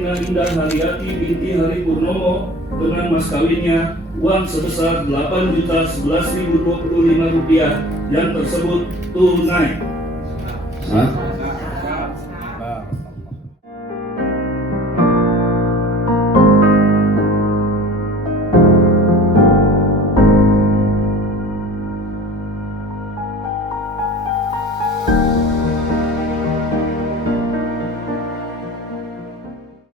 Tina Indah Haryati binti Hari Purnomo dengan mas kawinnya uang sebesar Rp8.011.025 yang tersebut tunai.